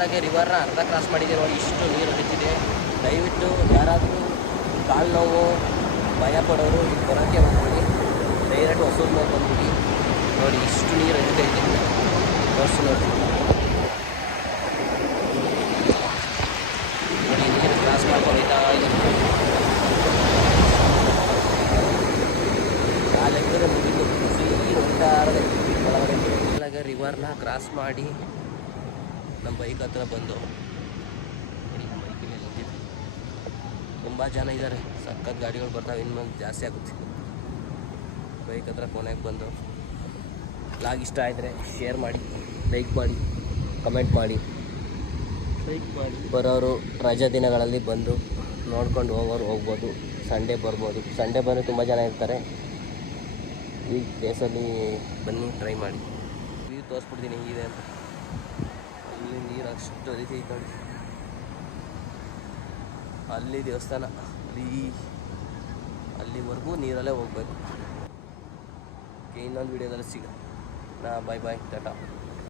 ಹಾಗೆ ರಿವರ್ನ ಅರ್ಧ ಕ್ರಾಸ್ ಮಾಡಿದೆ ನೋಡಿ. ಇಷ್ಟು ನೀರು ಹರಿತಿದೆ. ದಯವಿಟ್ಟು ಯಾರಾದರೂ ಕಾಲು ನೋವು ಭಯ ಪಡೋರು ಇಲ್ಲಿ ಬರೋಕ್ಕೆ ಹೋಗ್ಬಿಡಿ. ಡೈರೆಕ್ಟ್ ಹೊಸೂರು ಮೇಲೆ ಬಂದ್ಬಿಡಿ. ನೋಡಿ ಇಷ್ಟು ನೀರು ಹರಿತಾ ಇದೆ. ತೋರಿಸಿ ನೋಡಿ ನೀರು ಕ್ರಾಸ್ ಮಾಡ್ಕೊಂಡು ಹೋಗ್ತಾ ಇದೆ. ಕಾಲೆಕ್ಕರೆ ಮುಗಿದು ಫ್ರೀ ಹೋಗ್ತಾ ಇರೋದೆ ಒಳಗಡೆ. ರಿವರ್ನ ಕ್ರಾಸ್ ಮಾಡಿ ನಮ್ಮ ಬೈಕ್ ಹತ್ರ ಬಂದು ಬೈಕಲ್ಲಿ ನಿಂತಿದೆ. ತುಂಬ ಜನ ಇದ್ದಾರೆ. ಸಖತ್ ಗಾಡಿಗಳು ಬರ್ತಾವೆ. ಇನ್ನು ಜಾಸ್ತಿ ಆಗುತ್ತೆ. ಬೈಕ್ ಹತ್ರ ಕೊನೆಗೆ ಬಂದು ಬ್ಲಾಗ್ ಇಷ್ಟ ಆದರೆ ಶೇರ್ ಮಾಡಿ, ಲೈಕ್ ಮಾಡಿ, ಕಮೆಂಟ್ ಮಾಡಿ. ಬರೋರು ರಜಾ ದಿನಗಳಲ್ಲಿ ಬಂದು ನೋಡ್ಕೊಂಡು ಹೋಗೋರು ಹೋಗ್ಬೋದು. ಸಂಡೇ ಬರ್ಬೋದು. ಸಂಡೇ ಬಂದು ತುಂಬ ಜನ ಇರ್ತಾರೆ. ಈ ಪ್ಲೇಸಲ್ಲಿ ಬನ್ನಿ, ಟ್ರೈ ಮಾಡಿ. ವ್ಯೂ ತೋರಿಸ್ಬಿಡ್ತೀನಿ ಹೇಗಿದೆ ಅಂತ. ಅಲ್ಲಿ ನೀರು ಅಷ್ಟು ಹರಿತೈತೆ ನೋಡಿ. ಅಲ್ಲಿ ದೇವಸ್ಥಾನ ಅಲ್ಲಿವರೆಗೂ ನೀರಲ್ಲೇ ಹೋಗ್ಬೇಕು. ಇನ್ನೊಂದು ವೀಡಿಯೋದಲ್ಲಿ ಸಿಗೋಣ. ಬಾಯ್ ಬಾಯ್, ಟಾಟಾ.